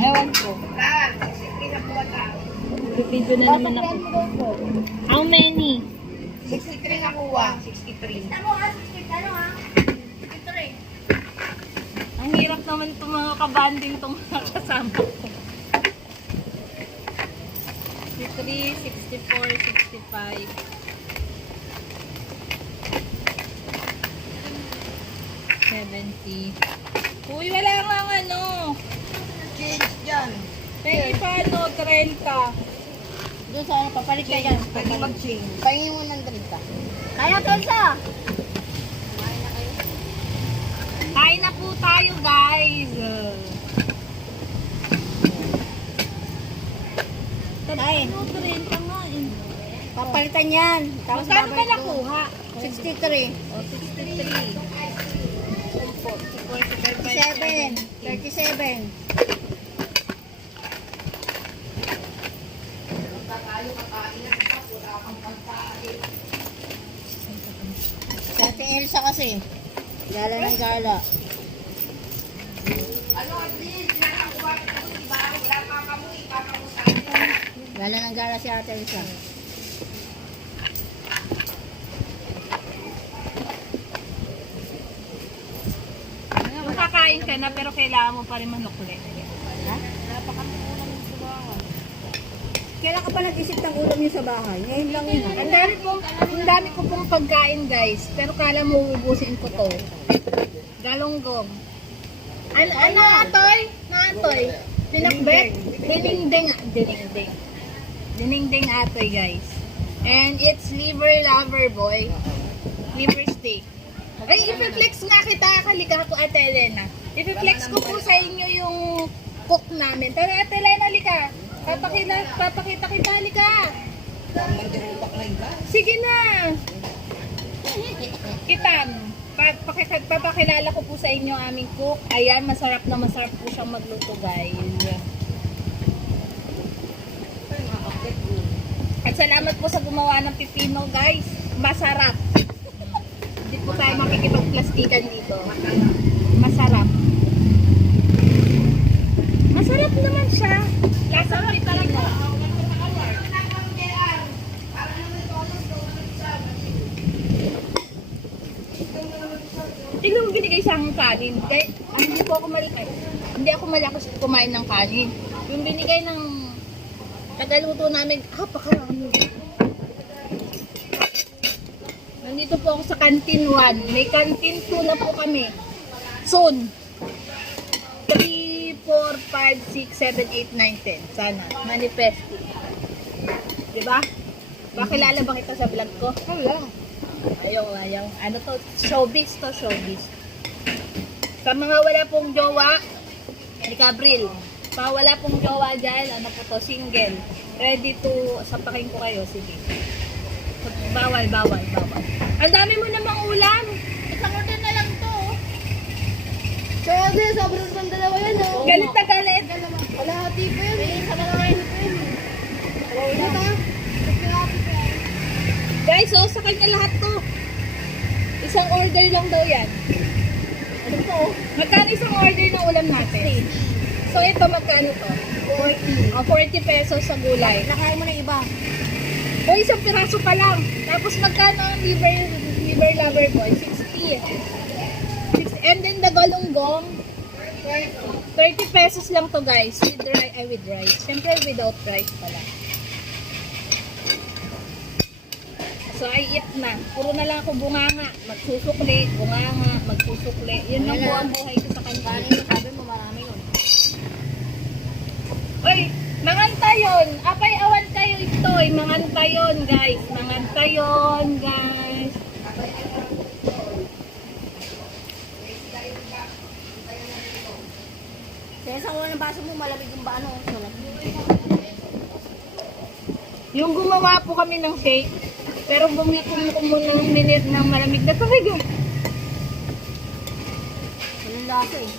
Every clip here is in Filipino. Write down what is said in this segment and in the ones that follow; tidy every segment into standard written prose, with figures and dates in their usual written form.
Ewan ko. Video na naman ako. How many? 63 nakuha. 63. Ang hirap naman itong mga kabanding itong mga kasama ko. 63, 64, 65. 70. Uy, wala nga ano. Change dyan. Pwede pa ano, 30. Doon sa ano, papalit ka yan. Pwede mag-change. Pahingin mo ng drita. Kaya, Telsa! Kain na po tayo, guys. Kain. Ano, 30 nga eh. Papalitan yan. Tapos Magkano ba babalik ko. nakuha? 63. O, 63. 37. 37. Sa Ate Elsa kasi. Gala ng gala. Gala ng gala si Ate Elsa. Kung kakain ka na, pero kailangan mo pa rin manukli. Ha? Kailan ka pa nag-isip ng ulam niyo sa bahay? Ngayon lang yun. Ang dami ko pong pagkain, guys. Pero kala mo ubusin ko to. Galonggong. Ano, atoy? Atoy? Pinakbet? Dinengdeng. Dinengdeng atoy, guys. And it's liver lover, boy. Liver steak. Ay, i-flex nga kita. Halika ko, Ate Elena. I-flex ko po sa inyo yung cook namin. Tara, Ate Elena, halika. Papakita kita, halika. Sige na. Kitam. Papakilala ko po sa inyo ang aming cook. Ayan, masarap po siyang magluto, guys. At salamat po sa gumawa ng pipino, guys. Masarap. Hindi po tayo makikipagplastikan dito. Masarap. Masarap naman siya. Lasang pipino. Tignan mo binigay sa aking kanin. Kaya, hindi ako malakas kumain ng kanin. Yung binigay ng tagaluto namin, pakarami. Nandito po ako sa Canteen 1. May Canteen 2 na po kami. Soon. 3, 4, 5, 6, 7, 8, 9, 10. Sana. Manifesto. Diba? Bakilala ba kita sa vlog ko? Wala. Ayaw. Ano to? Showbiz to, showbiz. Sa mga wala pong jowa, ni Gabriel. Sa wala pong jowa dyan, ano po to, single. Ready to, sapakin ko kayo, sige. Bawal. Ang dami mo namang ulam. Isang order na lang to. Sorry, sobrang ng dalawa yan. Oh. Galit na galit. Kalahati pa yun. Sa dalawa yun pa yun. Wala ka? Guys, sa kanya lahat to. Isang order lang daw yan. Ano to? Magkano isang order ng ulam natin? So ito, magkano to? 40. 40 pesos sa gulay. Nakain mo na iba. O isang piraso pa lang. Tapos magkano ang liver lover boy? 60. And then the galunggong, 30 pesos lang to, guys. With rice. Siyempre without rice pala. So I eat na. Puro na lang ako bunganga. Magsusukli, bunganga, magsusukli. Yun lang po ang buhay ko sa kanila. Sabi mo marami yun. Uy, mangantayon. Apay awan kayo ito'y. Mangantayon, guys. Mangantayon, guys. Kaya sa unang baso mo, malamig yung ba ano? Yung gumawa po kami ng shake, pero bumipong ko muna ng minute ng malamig na tubig. Walang lasa eh.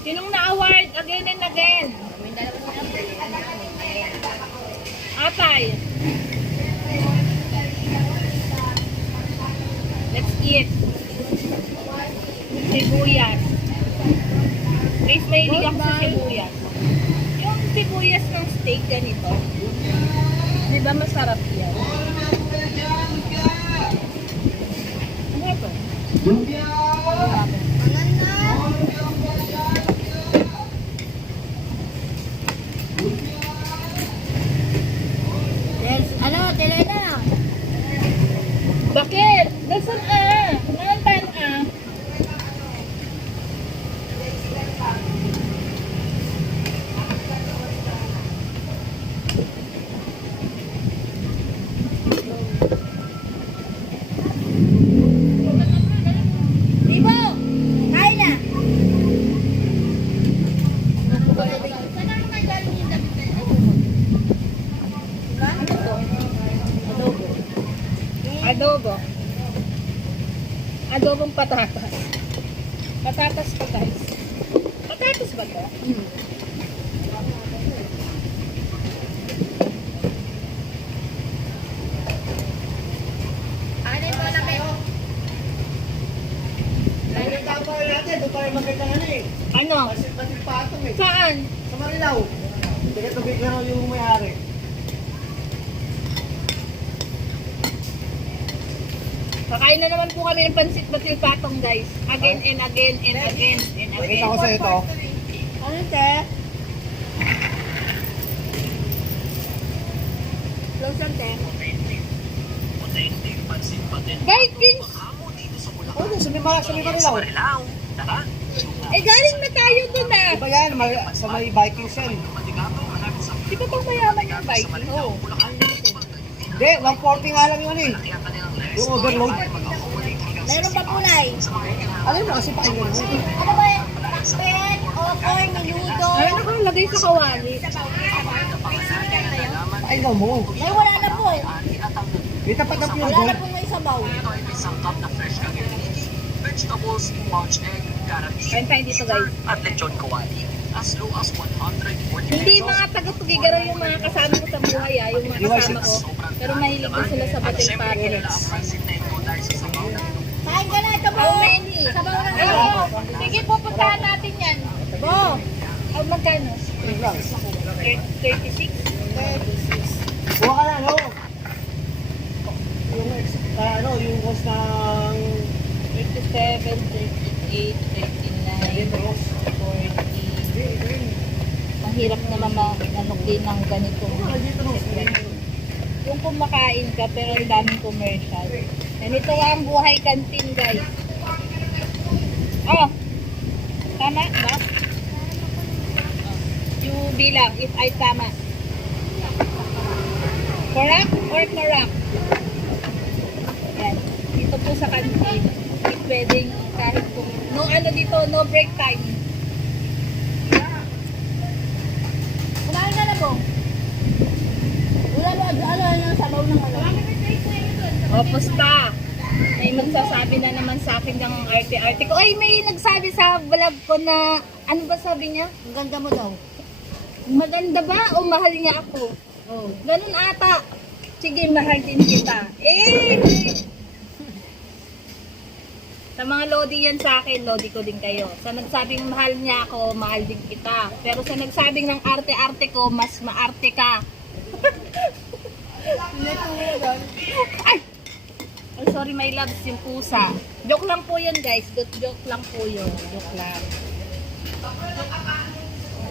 Sinong na-award again and again? May dalawa mo lang. Atay. Let's eat. Sibuyas. Guys, mahilig ako sa sibuyas. Yung sibuyas ng steak ganito. Di ba masarap yan? Ano ito? Yes, ano, Telena? Bakit? Nasaan Nantan Ibo! Kain na! Adobo. Adobong patatas. Patatas to guys. Patatas ba to? Anin mo na kayo. Lagyan tayo natin. Doon tayo magkita nga eh. Ano? Basil patong eh. Saan? Sa Marilao. Tiga-tubig na raw yung may-ari. Kakain na naman po kami ng pansit batil patong guys. Again and again and again and again. Kita ko sa ito. Ano, te? Close lang, te. Vikings! Oh, doon sa Marilao. Eh galing na tayo dun ah. Iba yan, sa may Vikings yan. Di ba pang mayaman yung Vikings? Oo. Hindi, 140 nga lang yun eh. Yung overload. Meron pa kulay. Alam mo kasi pakinggan mo. Ano ba yan? Pakpen, okoy, minuto. Ay, nakalagay sa kawali. Pakinggan mo. May wala na po eh. May tapat na Wala pure na po may sabaw. Vegetables, poached egg, carrots, Kain tayo dito guys. at lechon kawali. As low as 140 Hindi mga taga-tugigaraw yung mga kasama ko sa buhay yung mga kasama ko. Pero mahilig ko sila sa batil patents. Kain ka na, ito po. How many? Sabaw na nga. Oo. Sige, pupuntahan natin yan. Bo. Ang magkano? 36? Kuha ka na, no? Yung yung cost ng 37, 38, 39, 40. Mahirap naman manukin ng ganitong yung kumakain ka pero ang daming commercial. Ganito ang buhay kantin guys. Oh, tama ba? You bilang if I tama. Correct or correct? Yan. Dito po sa kantin. Hindi pwedeng kahit kung no ano dito, no break time. Kumain ka na po. Wala ba, ano yung sabaw ng ano? O, pusta. May magsasabi na naman sa akin ng arte-arte ko. Ay, may nagsabi sa vlog ko na, ano ba sabi niya? Ang ganda mo daw. Maganda ba o mahal niya ako? Oh, ganun ata. Sige, mahal din kita. Sa mga lodi yan sa akin, lodi ko din kayo. Sa nagsabing mahal niya ako, mahal din kita. Pero sa nagsabing ng arte-arte ko, mas maarte ka. Ay! Ay, sorry my loves, yung pusa. Joke lang po yun guys. Joke lang po yun. Joke lang.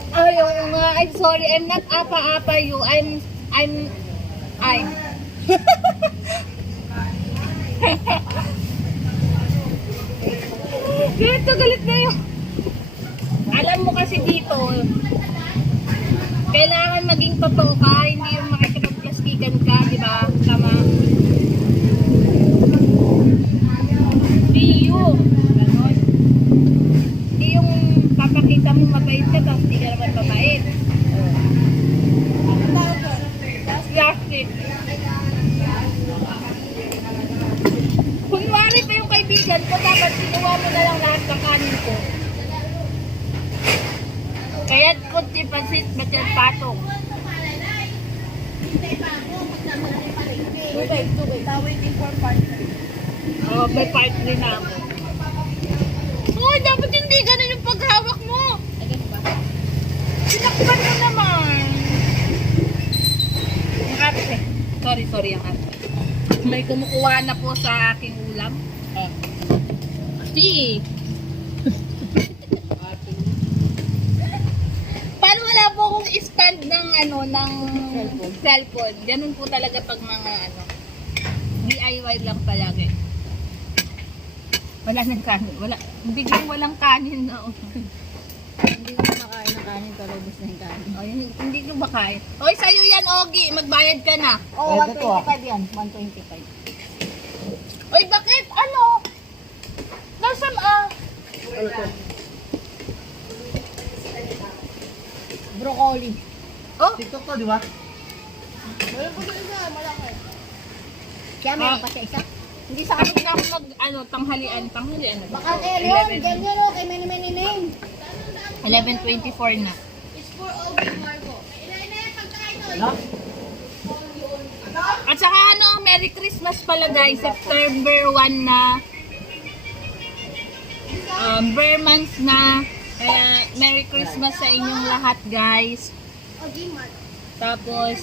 Ay, oo nga. I'm sorry. I'm not apa-apa you. I'm galit na yun. Alam mo kasi dito, kailangan maging totoo ka, hindi yung makikipagplastikan ka, di ba? Tama. Hindi yung, ganon. Hindi yung papakita mo mabait ka, tapos hindi ka naman mabait. That's plastic. Kunwari pa yung kaibigan ko, dapat sinuwa mo na lang lahat ng kanin ko. Kaya't kunti pansit, batil patong. Tubig. Waiting for partner. Oh, may part din ako. Uy, Sorry ang ate. May kumukuha na po sa aking ulam. Si. Paano wala po akong stand ng ng cellphone. Ganun po talaga pag mga DIY lang palagi. Wala nang kanin. Biglang walang kanin na. Hindi ko makain ng kanin, pero ubos na yung kanin. Oh, hindi ko makain. Oy, sa'yo yan, Ogie. Magbayad ka na. Oh, Pwede to, 125 yan. 125. Oy, bakit? Ano? Nasaan Broccoli. Oh, TikTok to, di ba? Kaya meron pa siya isa. hindi sa akin na ako tanghalian. Tanghalian na. Baka yun, ganyan o, kay many name. 11:24 na. No? At saka Merry Christmas pala guys. September 1 na. Bare months na. Kaya Merry Christmas sa inyong lahat guys. Tapos,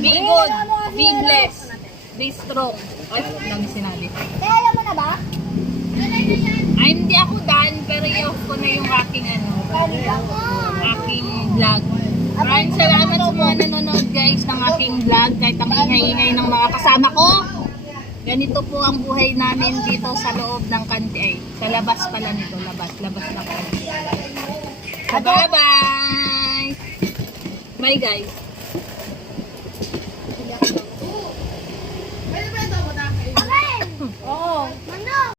be good, be blessed, be strong. Ay, lang sinabi. Kaya alam mo na ba? Ay, hindi ako done, pero i-off ko na yung aking aking vlog. Maraming salamat sa mga nanonood guys ng aking vlog. Kahit ang ingay-ingay ng mga kasama ko. Ganito po ang buhay namin dito sa loob ng kanti. Ay, sa labas pala nito. Labas ng kanti. Bye-bye! Bye guys!